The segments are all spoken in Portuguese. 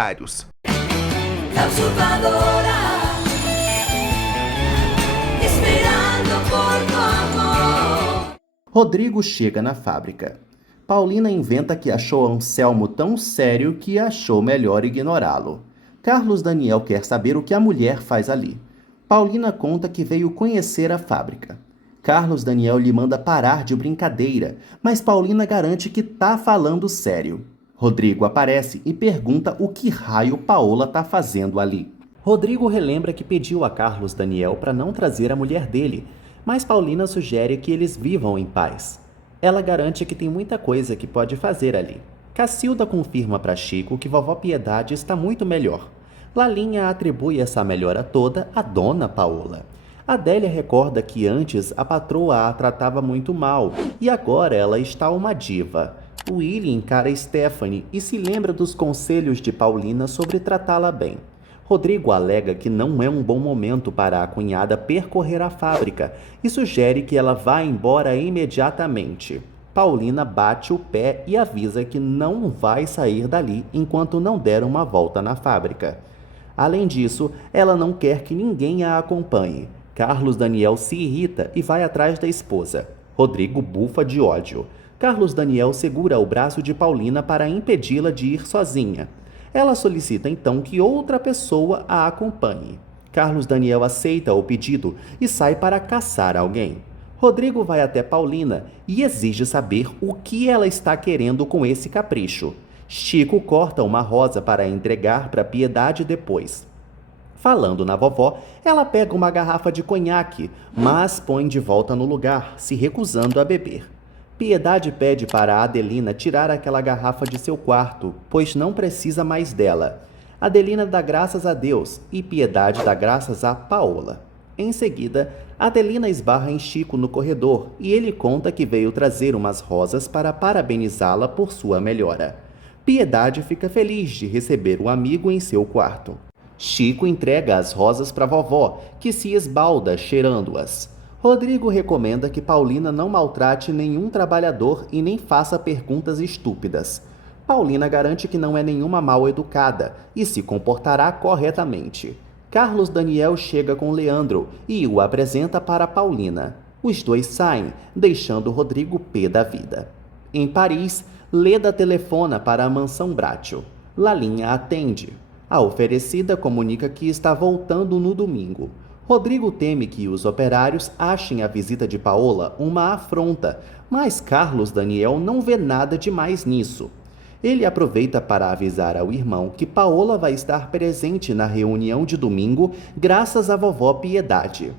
La usurpadora, esperando por tu amor. Rodrigo chega na fábrica. Paulina inventa que achou Anselmo tão sério que achou melhor ignorá-lo. Carlos Daniel quer saber o que a mulher faz ali. Paulina conta que veio conhecer a fábrica. Carlos Daniel lhe manda parar de brincadeira, mas Paulina garante que tá falando sério. Rodrigo aparece e pergunta o que raio Paola tá fazendo ali. Rodrigo relembra que pediu a Carlos Daniel para não trazer a mulher dele, mas Paulina sugere que eles vivam em paz. Ela garante que tem muita coisa que pode fazer ali. Cacilda confirma para Chico que vovó Piedade está muito melhor. Lalinha atribui essa melhora toda à dona Paola. Adélia recorda que antes a patroa a tratava muito mal e agora ela está uma diva. Willy encara Stephanie e se lembra dos conselhos de Paulina sobre tratá-la bem. Rodrigo alega que não é um bom momento para a cunhada percorrer a fábrica e sugere que ela vá embora imediatamente. Paulina bate o pé e avisa que não vai sair dali enquanto não der uma volta na fábrica. Além disso, ela não quer que ninguém a acompanhe. Carlos Daniel se irrita e vai atrás da esposa. Rodrigo bufa de ódio. Carlos Daniel segura o braço de Paulina para impedi-la de ir sozinha. Ela solicita então que outra pessoa a acompanhe. Carlos Daniel aceita o pedido e sai para caçar alguém. Rodrigo vai até Paulina e exige saber o que ela está querendo com esse capricho. Chico corta uma rosa para entregar para Piedade depois. Falando na vovó, ela pega uma garrafa de conhaque, mas põe de volta no lugar, se recusando a beber. Piedade pede para Adelina tirar aquela garrafa de seu quarto, pois não precisa mais dela. Adelina dá graças a Deus e Piedade dá graças a Paola. Em seguida, Adelina esbarra em Chico no corredor e ele conta que veio trazer umas rosas para parabenizá-la por sua melhora. Piedade fica feliz de receber o amigo em seu quarto. Chico entrega as rosas para a vovó, que se esbalda cheirando-as. Rodrigo recomenda que Paulina não maltrate nenhum trabalhador e nem faça perguntas estúpidas. Paulina garante que não é nenhuma mal-educada e se comportará corretamente. Carlos Daniel chega com Leandro e o apresenta para Paulina. Os dois saem, deixando Rodrigo pé da vida. Em Paris, Leda telefona para a mansão Bratio. Lalinha atende. A oferecida comunica que está voltando no domingo. Rodrigo teme que os operários achem a visita de Paola uma afronta, mas Carlos Daniel não vê nada demais nisso. Ele aproveita para avisar ao irmão que Paola vai estar presente na reunião de domingo graças à vovó Piedade.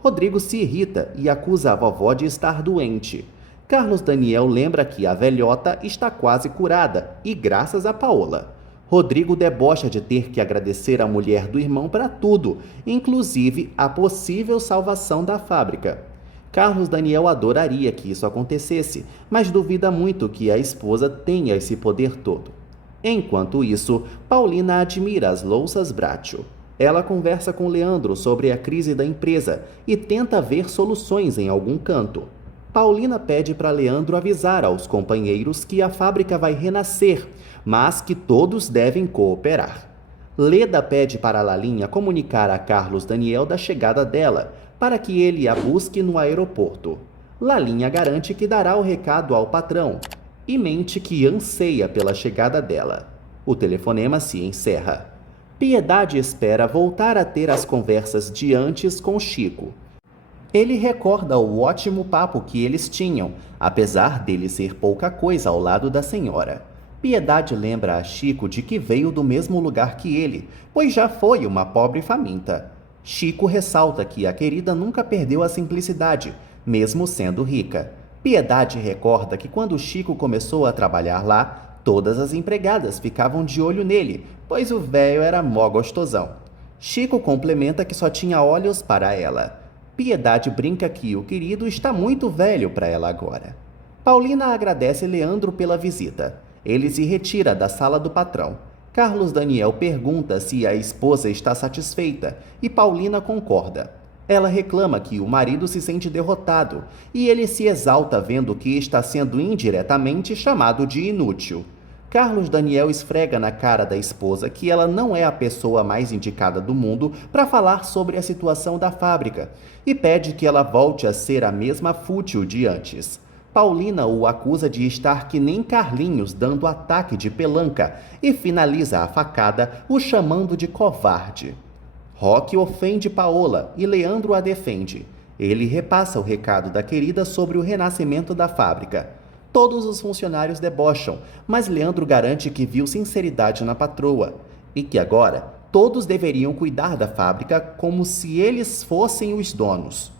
Rodrigo se irrita e acusa a vovó de estar doente. Carlos Daniel lembra que a velhota está quase curada e graças a Paola. Rodrigo debocha de ter que agradecer a mulher do irmão para tudo, inclusive a possível salvação da fábrica. Carlos Daniel adoraria que isso acontecesse, mas duvida muito que a esposa tenha esse poder todo. Enquanto isso, Paulina admira as louças Bratio. Ela conversa com Leandro sobre a crise da empresa e tenta ver soluções em algum canto. Paulina pede para Leandro avisar aos companheiros que a fábrica vai renascer, mas que todos devem cooperar. Leda pede para Lalinha comunicar a Carlos Daniel da chegada dela, para que ele a busque no aeroporto. Lalinha garante que dará o recado ao patrão e mente que anseia pela chegada dela. O telefonema se encerra. Piedade espera voltar a ter as conversas de antes com Chico. Ele recorda o ótimo papo que eles tinham, apesar dele ser pouca coisa ao lado da senhora. Piedade lembra a Chico de que veio do mesmo lugar que ele, pois já foi uma pobre faminta. Chico ressalta que a querida nunca perdeu a simplicidade, mesmo sendo rica. Piedade recorda que quando Chico começou a trabalhar lá, todas as empregadas ficavam de olho nele, pois o velho era mó gostosão. Chico complementa que só tinha olhos para ela. Piedade brinca que o querido está muito velho para ela agora. Paulina agradece Leandro pela visita. Ele se retira da sala do patrão. Carlos Daniel pergunta se a esposa está satisfeita e Paulina concorda. Ela reclama que o marido se sente derrotado e ele se exalta vendo que está sendo indiretamente chamado de inútil. Carlos Daniel esfrega na cara da esposa que ela não é a pessoa mais indicada do mundo para falar sobre a situação da fábrica e pede que ela volte a ser a mesma fútil de antes. Paulina o acusa de estar que nem Carlinhos dando ataque de pelanca e finaliza a facada o chamando de covarde. Roque ofende Paola e Leandro a defende. Ele repassa o recado da querida sobre o renascimento da fábrica. Todos os funcionários debocham, mas Leandro garante que viu sinceridade na patroa e que agora todos deveriam cuidar da fábrica como se eles fossem os donos.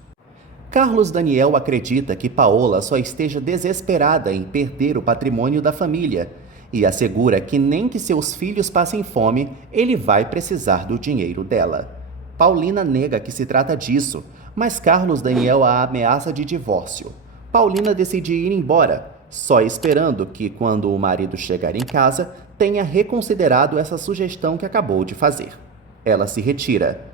Carlos Daniel acredita que Paola só esteja desesperada em perder o patrimônio da família e assegura que nem que seus filhos passem fome, ele vai precisar do dinheiro dela. Paulina nega que se trata disso, mas Carlos Daniel a ameaça de divórcio. Paulina decide ir embora, só esperando que, quando o marido chegar em casa, tenha reconsiderado essa sugestão que acabou de fazer. Ela se retira.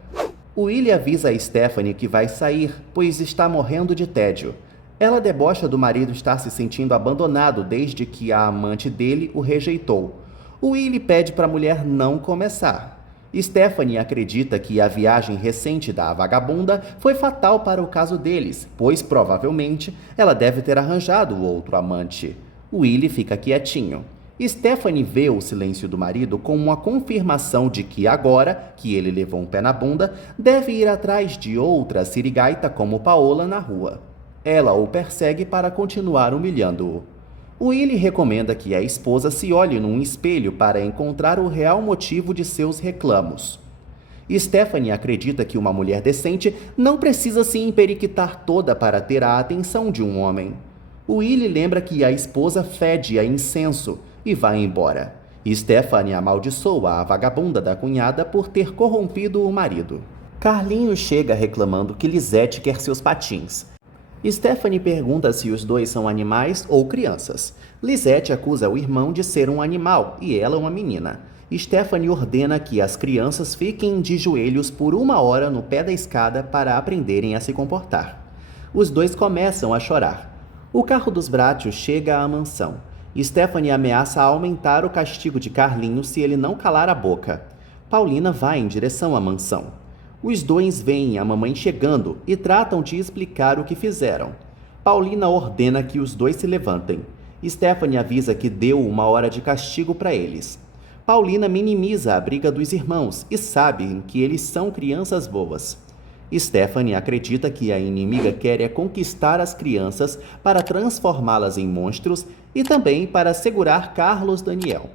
Willie avisa a Stephanie que vai sair, pois está morrendo de tédio. Ela debocha do marido estar se sentindo abandonado desde que a amante dele o rejeitou. Willie pede para a mulher não começar. Stephanie acredita que a viagem recente da vagabunda foi fatal para o caso deles, pois provavelmente ela deve ter arranjado outro amante. Willie fica quietinho. Stephanie vê o silêncio do marido como uma confirmação de que agora, que ele levou um pé na bunda, deve ir atrás de outra sirigaita como Paola na rua. Ela o persegue para continuar humilhando-o. Willie recomenda que a esposa se olhe num espelho para encontrar o real motivo de seus reclamos. Stephanie acredita que uma mulher decente não precisa se emperiquitar toda para ter a atenção de um homem. Willie lembra que a esposa fede a incenso e vai embora. Stephanie amaldiçoa a vagabunda da cunhada por ter corrompido o marido. Carlinhos chega reclamando que Lisete quer seus patins. Stephanie pergunta se os dois são animais ou crianças. Lisete acusa o irmão de ser um animal e ela uma menina. Stephanie ordena que as crianças fiquem de joelhos por 1 hora no pé da escada para aprenderem a se comportar. Os dois começam a chorar. O carro dos Brátios chega à mansão. Stephanie ameaça aumentar o castigo de Carlinhos se ele não calar a boca. Paulina vai em direção à mansão. Os dois veem a mamãe chegando e tratam de explicar o que fizeram. Paulina ordena que os dois se levantem. Stephanie avisa que deu 1 hora de castigo para eles. Paulina minimiza a briga dos irmãos e sabe que eles são crianças boas. Stephanie acredita que a inimiga quer conquistar as crianças para transformá-las em monstros e também para segurar Carlos Daniel.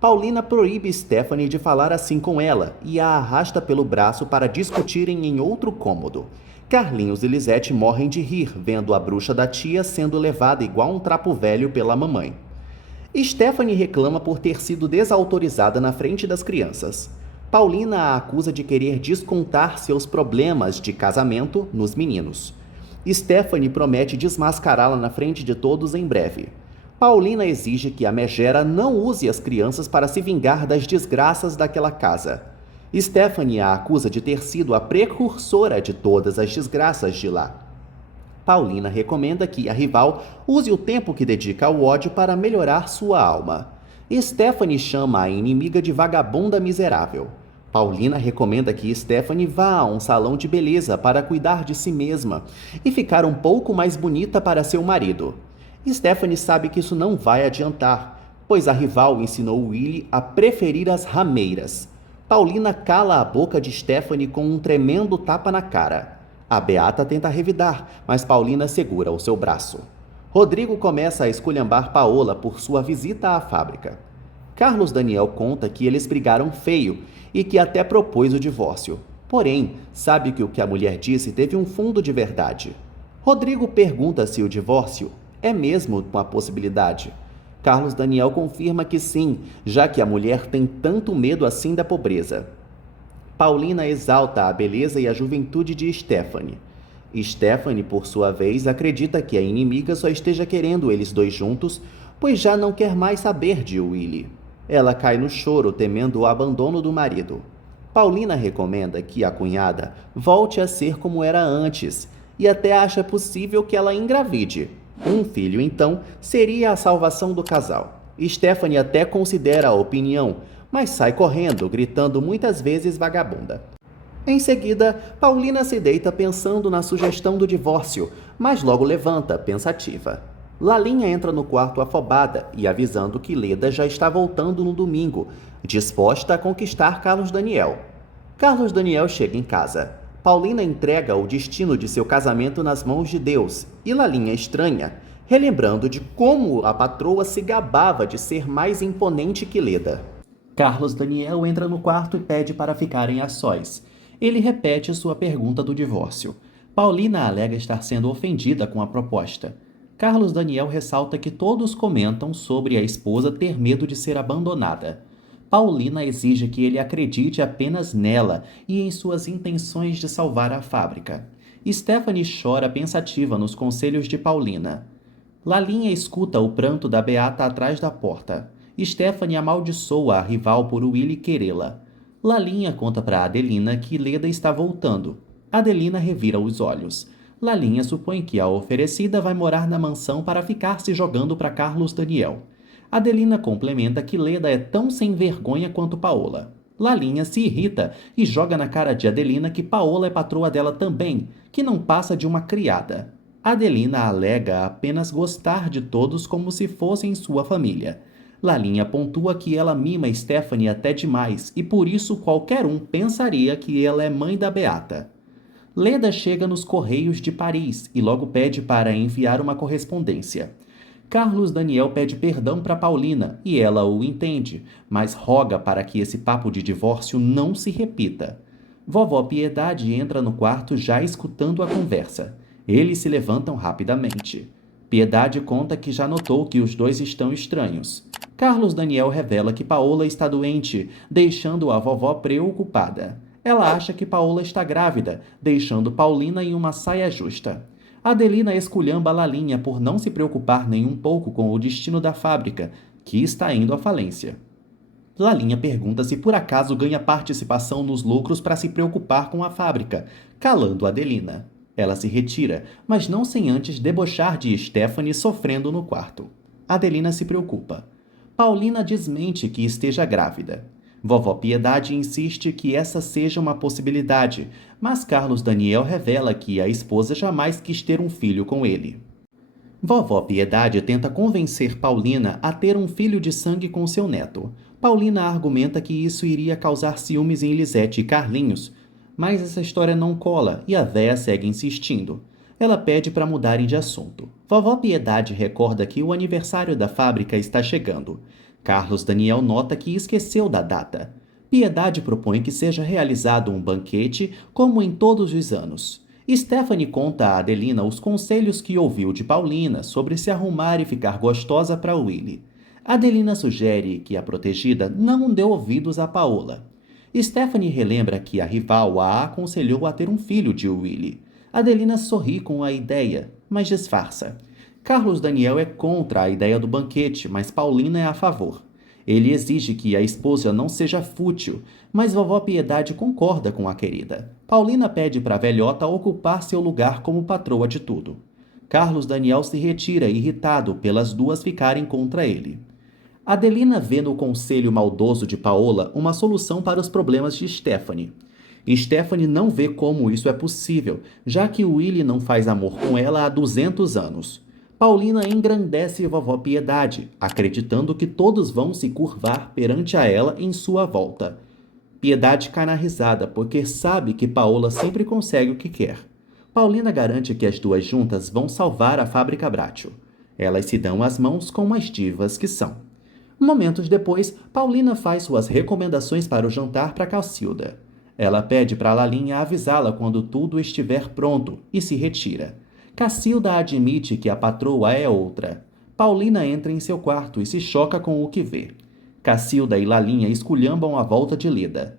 Paulina proíbe Stephanie de falar assim com ela e a arrasta pelo braço para discutirem em outro cômodo. Carlinhos e Lisete morrem de rir vendo a bruxa da tia sendo levada igual um trapo velho pela mamãe. Stephanie reclama por ter sido desautorizada na frente das crianças. Paulina a acusa de querer descontar seus problemas de casamento nos meninos. Stephanie promete desmascará-la na frente de todos em breve. Paulina exige que a megera não use as crianças para se vingar das desgraças daquela casa. Stephanie a acusa de ter sido a precursora de todas as desgraças de lá. Paulina recomenda que a rival use o tempo que dedica ao ódio para melhorar sua alma. Stephanie chama a inimiga de vagabunda miserável. Paulina recomenda que Stephanie vá a um salão de beleza para cuidar de si mesma e ficar um pouco mais bonita para seu marido. Stephanie sabe que isso não vai adiantar, pois a rival ensinou Willie a preferir as rameiras. Paulina cala a boca de Stephanie com um tremendo tapa na cara. A Beata tenta revidar, mas Paulina segura o seu braço. Rodrigo começa a esculhambar Paola por sua visita à fábrica. Carlos Daniel conta que eles brigaram feio e que até propôs o divórcio. Porém, sabe que o que a mulher disse teve um fundo de verdade. Rodrigo pergunta se o divórcio é mesmo uma possibilidade. Carlos Daniel confirma que sim, já que a mulher tem tanto medo assim da pobreza. Paulina exalta a beleza e a juventude de Stephanie. Stephanie, por sua vez, acredita que a inimiga só esteja querendo eles dois juntos, pois já não quer mais saber de Willie. Ela cai no choro, temendo o abandono do marido. Paulina recomenda que a cunhada volte a ser como era antes, e até acha possível que ela engravide. Um filho, então, seria a salvação do casal. Stephanie até considera a opinião, mas sai correndo, gritando muitas vezes vagabunda. Em seguida, Paulina se deita pensando na sugestão do divórcio, mas logo levanta, pensativa. Lalinha entra no quarto afobada e avisando que Leda já está voltando no domingo, disposta a conquistar Carlos Daniel. Carlos Daniel chega em casa. Paulina entrega o destino de seu casamento nas mãos de Deus e Lalinha estranha, relembrando de como a patroa se gabava de ser mais imponente que Leda. Carlos Daniel entra no quarto e pede para ficarem a sós. Ele repete sua pergunta do divórcio. Paulina alega estar sendo ofendida com a proposta. Carlos Daniel ressalta que todos comentam sobre a esposa ter medo de ser abandonada. Paulina exige que ele acredite apenas nela e em suas intenções de salvar a fábrica. Stephanie chora pensativa nos conselhos de Paulina. Lalinha escuta o pranto da Beata atrás da porta. Stephanie amaldiçoa a rival por Willy querê-la. Lalinha conta para Adelina que Leda está voltando. Adelina revira os olhos. Lalinha supõe que a oferecida vai morar na mansão para ficar se jogando para Carlos Daniel. Adelina complementa que Leda é tão sem vergonha quanto Paola. Lalinha se irrita e joga na cara de Adelina que Paola é patroa dela também, que não passa de uma criada. Adelina alega apenas gostar de todos como se fossem sua família. Lalinha pontua que ela mima Stephanie até demais e por isso qualquer um pensaria que ela é mãe da Beata. Leda chega nos Correios de Paris e logo pede para enviar uma correspondência. Carlos Daniel pede perdão para Paulina e ela o entende, mas roga para que esse papo de divórcio não se repita. Vovó Piedade entra no quarto já escutando a conversa. Eles se levantam rapidamente. Piedade conta que já notou que os dois estão estranhos. Carlos Daniel revela que Paola está doente, deixando a vovó preocupada. Ela acha que Paola está grávida, deixando Paulina em uma saia justa. Adelina esculhamba Lalinha por não se preocupar nem um pouco com o destino da fábrica, que está indo à falência. Lalinha pergunta se por acaso ganha participação nos lucros para se preocupar com a fábrica, calando Adelina. Ela se retira, mas não sem antes debochar de Stephanie sofrendo no quarto. Adelina se preocupa. Paulina desmente que esteja grávida. Vovó Piedade insiste que essa seja uma possibilidade, mas Carlos Daniel revela que a esposa jamais quis ter um filho com ele. Vovó Piedade tenta convencer Paulina a ter um filho de sangue com seu neto. Paulina argumenta que isso iria causar ciúmes em Lisete e Carlinhos, mas essa história não cola e a véia segue insistindo. Ela pede para mudarem de assunto. Vovó Piedade recorda que o aniversário da fábrica está chegando. Carlos Daniel nota que esqueceu da data. Piedade propõe que seja realizado um banquete, como em todos os anos. Stephanie conta a Adelina os conselhos que ouviu de Paulina sobre se arrumar e ficar gostosa para Willy. Adelina sugere que a protegida não dê ouvidos a Paola. Stephanie relembra que a rival a aconselhou a ter um filho de Willy. Adelina sorri com a ideia, mas disfarça. Carlos Daniel é contra a ideia do banquete, mas Paulina é a favor. Ele exige que a esposa não seja fútil, mas vovó Piedade concorda com a querida. Paulina pede para a velhota ocupar seu lugar como patroa de tudo. Carlos Daniel se retira irritado pelas duas ficarem contra ele. Adelina vê no conselho maldoso de Paola uma solução para os problemas de Stephanie. Stephanie não vê como isso é possível, já que Willy não faz amor com ela há 200 anos. Paulina engrandece vovó Piedade, acreditando que todos vão se curvar perante a ela em sua volta. Piedade cai na risada, porque sabe que Paola sempre consegue o que quer. Paulina garante que as duas juntas vão salvar a fábrica Bratio. Elas se dão as mãos como as divas que são. Momentos depois, Paulina faz suas recomendações para o jantar para Cacilda. Ela pede para Lalinha avisá-la quando tudo estiver pronto e se retira. Cacilda admite que a patroa é outra. Paulina entra em seu quarto e se choca com o que vê. Cacilda e Lalinha esculhambam a volta de Leda.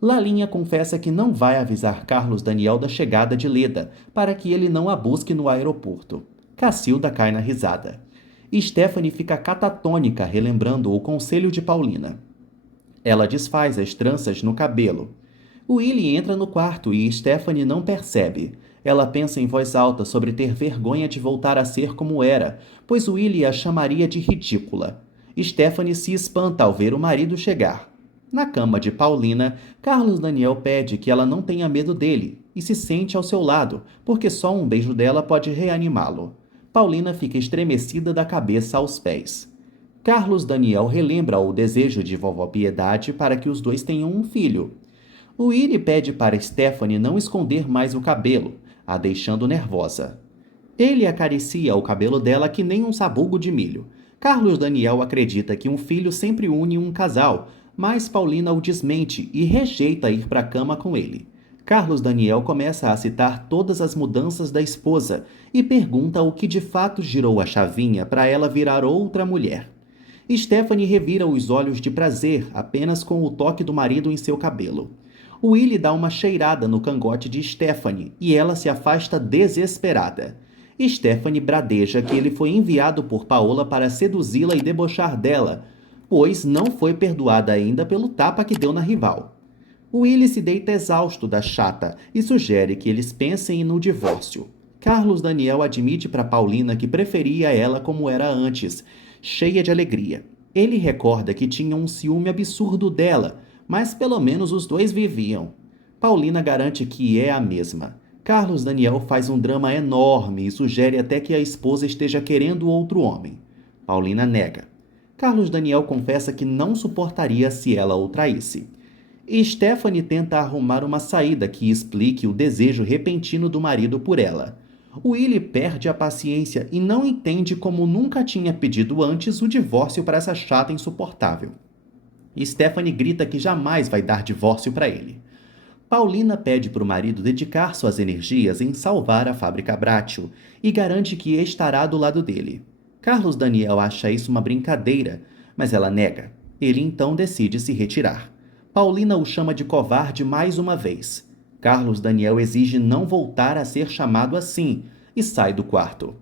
Lalinha confessa que não vai avisar Carlos Daniel da chegada de Leda, para que ele não a busque no aeroporto. Cacilda cai na risada. Stephanie fica catatônica relembrando o conselho de Paulina. Ela desfaz as tranças no cabelo. Willy entra no quarto e Stephanie não percebe. Ela pensa em voz alta sobre ter vergonha de voltar a ser como era, pois Willy a chamaria de ridícula. Stephanie se espanta ao ver o marido chegar. Na cama de Paulina, Carlos Daniel pede que ela não tenha medo dele e se sente ao seu lado, porque só um beijo dela pode reanimá-lo. Paulina fica estremecida da cabeça aos pés. Carlos Daniel relembra o desejo de vovó Piedade para que os dois tenham um filho. Willie pede para Stephanie não esconder mais o cabelo, a deixando nervosa. Ele acaricia o cabelo dela que nem um sabugo de milho. Carlos Daniel acredita que um filho sempre une um casal, mas Paulina o desmente e rejeita ir para a cama com ele. Carlos Daniel começa a citar todas as mudanças da esposa e pergunta o que de fato girou a chavinha para ela virar outra mulher. Stephanie revira os olhos de prazer apenas com o toque do marido em seu cabelo. Willie dá uma cheirada no cangote de Stephanie e ela se afasta desesperada. Stephanie bradeja que ele foi enviado por Paola para seduzi-la e debochar dela, pois não foi perdoada ainda pelo tapa que deu na rival. Willie se deita exausto da chata e sugere que eles pensem no divórcio. Carlos Daniel admite para Paulina que preferia ela como era antes, cheia de alegria. Ele recorda que tinha um ciúme absurdo dela, mas pelo menos os dois viviam. Paulina garante que é a mesma. Carlos Daniel faz um drama enorme e sugere até que a esposa esteja querendo outro homem. Paulina nega. Carlos Daniel confessa que não suportaria se ela o traísse. Stephanie tenta arrumar uma saída que explique o desejo repentino do marido por ela. Willie perde a paciência e não entende como nunca tinha pedido antes o divórcio para essa chata insuportável. Stephanie grita que jamais vai dar divórcio para ele. Paulina pede para o marido dedicar suas energias em salvar a fábrica Bratio e garante que estará do lado dele. Carlos Daniel acha isso uma brincadeira, mas ela nega. Ele então decide se retirar. Paulina o chama de covarde mais uma vez. Carlos Daniel exige não voltar a ser chamado assim e sai do quarto.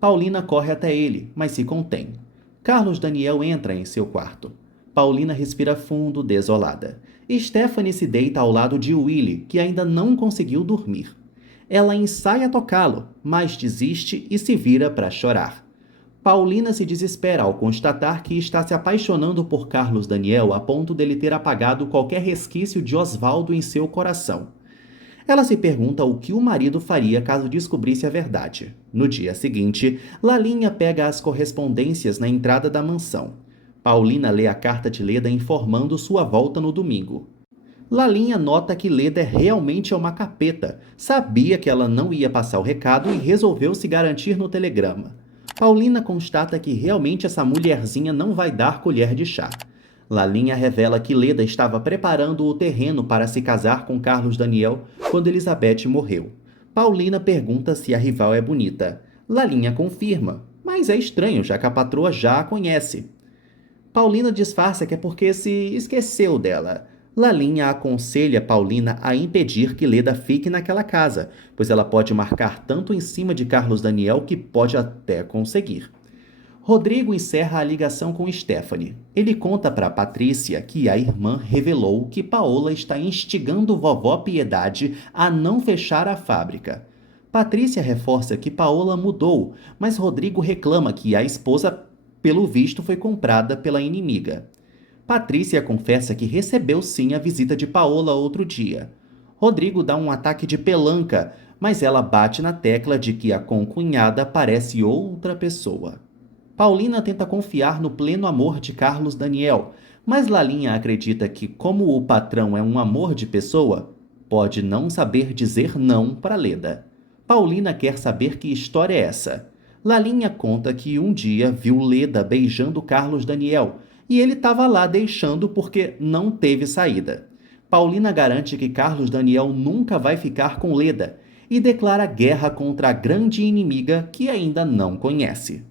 Paulina corre até ele, mas se contém. Carlos Daniel entra em seu quarto. Paulina respira fundo, desolada. Stephanie se deita ao lado de Willie, que ainda não conseguiu dormir. Ela ensaia tocá-lo, mas desiste e se vira para chorar. Paulina se desespera ao constatar que está se apaixonando por Carlos Daniel a ponto dele ter apagado qualquer resquício de Osvaldo em seu coração. Ela se pergunta o que o marido faria caso descobrisse a verdade. No dia seguinte, Lalinha pega as correspondências na entrada da mansão. Paulina lê a carta de Leda informando sua volta no domingo. Lalinha nota que Leda realmente é uma capeta, sabia que ela não ia passar o recado e resolveu se garantir no telegrama. Paulina constata que realmente essa mulherzinha não vai dar colher de chá. Lalinha revela que Leda estava preparando o terreno para se casar com Carlos Daniel quando Elizabeth morreu. Paulina pergunta se a rival é bonita. Lalinha confirma, mas é estranho, já que a patroa já a conhece. Paulina disfarça que é porque se esqueceu dela. Lalinha aconselha Paulina a impedir que Leda fique naquela casa, pois ela pode marcar tanto em cima de Carlos Daniel que pode até conseguir. Rodrigo encerra a ligação com Stephanie. Ele conta para Patrícia que a irmã revelou que Paola está instigando vovó Piedade a não fechar a fábrica. Patrícia reforça que Paola mudou, mas Rodrigo reclama que a esposa, pelo visto, foi comprada pela inimiga. Patrícia confessa que recebeu sim a visita de Paola outro dia. Rodrigo dá um ataque de pelanca, mas ela bate na tecla de que a concunhada parece outra pessoa. Paulina tenta confiar no pleno amor de Carlos Daniel, mas Lalinha acredita que, como o patrão é um amor de pessoa, pode não saber dizer não para Leda. Paulina quer saber que história é essa. Lalinha conta que um dia viu Leda beijando Carlos Daniel e ele estava lá deixando porque não teve saída. Paulina garante que Carlos Daniel nunca vai ficar com Leda e declara guerra contra a grande inimiga que ainda não conhece.